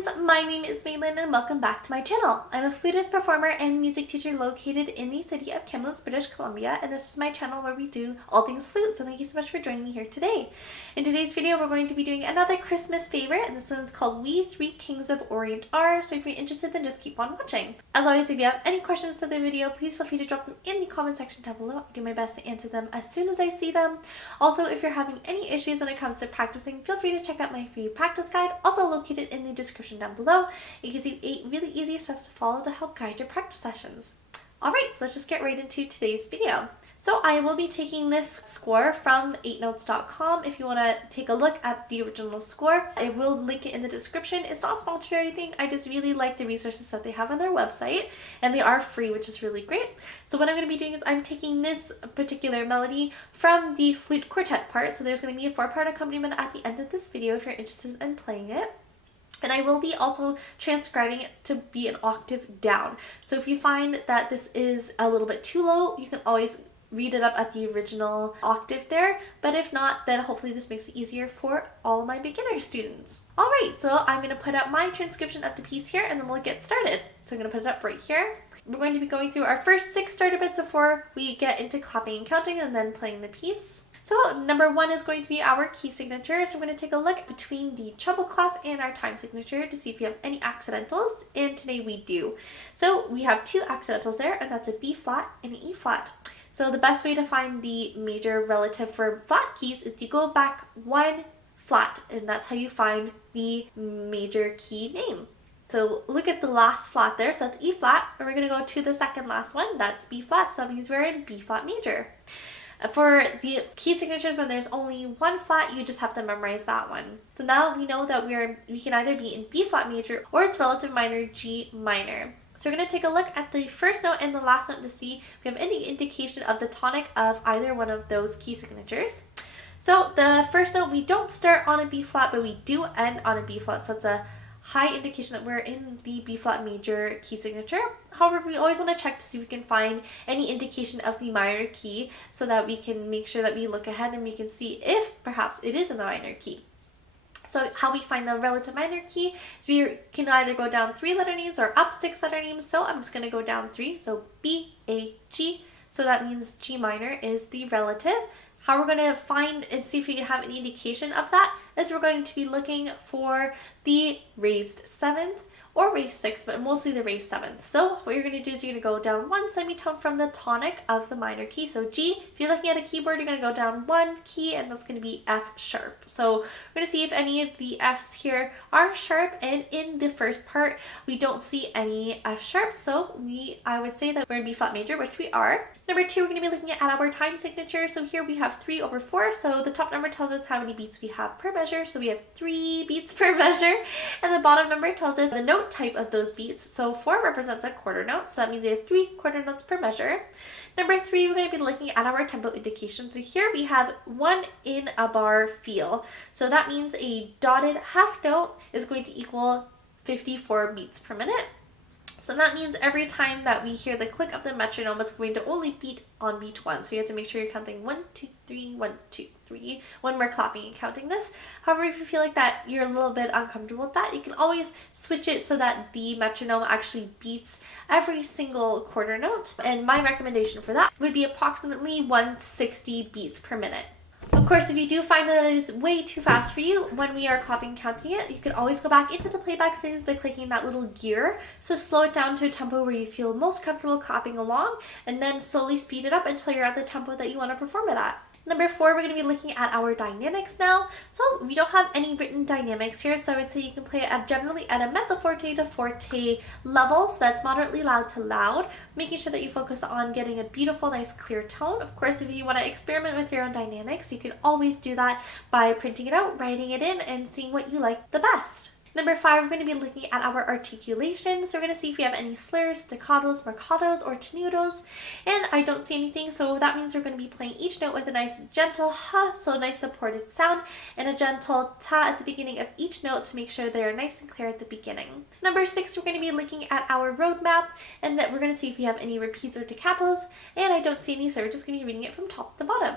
students, my name is Mailynn and welcome back to my channel. I'm a flutist, performer, and music teacher located in the city of Kamloops, British Columbia, and this is my channel where we do all things flute, so thank you so much for joining me here today. In today's video, we're going to be doing another Christmas favorite, and this one's called We Three Kings of Orient Are, so if you're interested, then just keep on watching. As always, if you have any questions to the video, please feel free to drop them in the comment section down below. I do my best to answer them as soon as I see them. Also, if you're having any issues when it comes to practicing, feel free to check out my free practice guide, also located in the description down below. It gives you 8 really easy steps to follow to help guide your practice sessions. Alright, so let's just get right into today's video. So I will be taking this score from 8notes.com. If you want to take a look at the original score, I will link it in the description. It's not sponsored or anything. I just really like the resources that they have on their website, and they are free, which is really great. So what I'm going to be doing is I'm taking this particular melody from the flute quartet part. So there's going to be a 4-part accompaniment at the end of this video if you're interested in playing it. And I will be also transcribing it to be an octave down. So if you find that this is a little bit too low, you can always read it up at the original octave there. But if not, then hopefully this makes it easier for all my beginner students. Alright, so I'm going to put up my transcription of the piece here and then we'll get started. So I'm going to put it up right here. We're going to be going through our first 6 starter bits before we get into clapping and counting and then playing the piece. So number 1 is going to be our key signature. So we're going to take a look between the treble clef and our time signature to see if you have any accidentals, and today we do. So we have 2 accidentals there, and that's a B flat and an E flat. So the best way to find the major relative for flat keys is you go back 1 flat, and that's how you find the major key name. So look at the last flat there, so that's E flat, and we're going to go to the second last one, that's B flat, so that means we're in B flat major. For the key signatures, when there's only 1 flat, you just have to memorize that one. So now we know that we can either be in B flat major or its relative minor, G minor. So we're going to take a look at the first note and the last note to see if we have any indication of the tonic of either one of those key signatures. So the first note, we don't start on a B flat, but we do end on a B flat, so it's a high indication that we're in the B flat major key signature. However, we always want to check to see if we can find any indication of the minor key so that we can make sure that we look ahead and we can see if perhaps it is in the minor key. So how we find the relative minor key is we can either go down 3 letter names or up 6 letter names. So I'm just going to go down 3. So B, A, G. So that means G minor is the relative. How we're going to find and see if we can have any indication of that is we're going to be looking for the raised 7th or raised 6th, but mostly the raised 7th. So what you're going to do is you're going to go down 1 semitone from the tonic of the minor key. So G, if you're looking at a keyboard, you're going to go down 1 key, and that's going to be F sharp. So we're going to see if any of the Fs here are sharp, and in the first part, we don't see any F sharp. So I would say that we're in B flat major, which we are. Number 2, we're going to be looking at our time signature. So here we have 3/4. So the top number tells us how many beats we have per measure. So we have 3 beats per measure. And the bottom number tells us the note type of those beats. So 4 represents a quarter note. So that means we have 3 quarter notes per measure. Number 3, we're going to be looking at our tempo indication. So here we have 1 in a bar feel. So that means a dotted half note is going to equal 54 beats per minute. So that means every time that we hear the click of the metronome, it's going to only beat on beat 1. So you have to make sure you're counting 1, 2, 3, 1, 2, 3 when we're clapping and counting this. However, if you feel like that you're a little bit uncomfortable with that, you can always switch it so that the metronome actually beats every single quarter note. And my recommendation for that would be approximately 160 beats per minute. Of course, if you do find that it is way too fast for you when we are clapping and counting it, you can always go back into the playback settings by clicking that little gear. So slow it down to a tempo where you feel most comfortable clapping along, and then slowly speed it up until you're at the tempo that you want to perform it at. Number 4, we're going to be looking at our dynamics now. So we don't have any written dynamics here, so I would say you can play it generally at a mezzo forte to forte level, so that's moderately loud to loud, making sure that you focus on getting a beautiful, nice, clear tone. Of course, if you want to experiment with your own dynamics, you can always do that by printing it out, writing it in, and seeing what you like the best. Number 5, we're going to be looking at our articulation. So we're going to see if we have any slurs, staccatos, marcatos, or tenutos. And I don't see anything, so that means we're going to be playing each note with a nice gentle ha, so a nice supported sound, and a gentle ta at the beginning of each note to make sure they're nice and clear at the beginning. Number 6, we're going to be looking at our roadmap, and we're going to see if we have any repeats or da capos. And I don't see any, so we're just going to be reading it from top to bottom.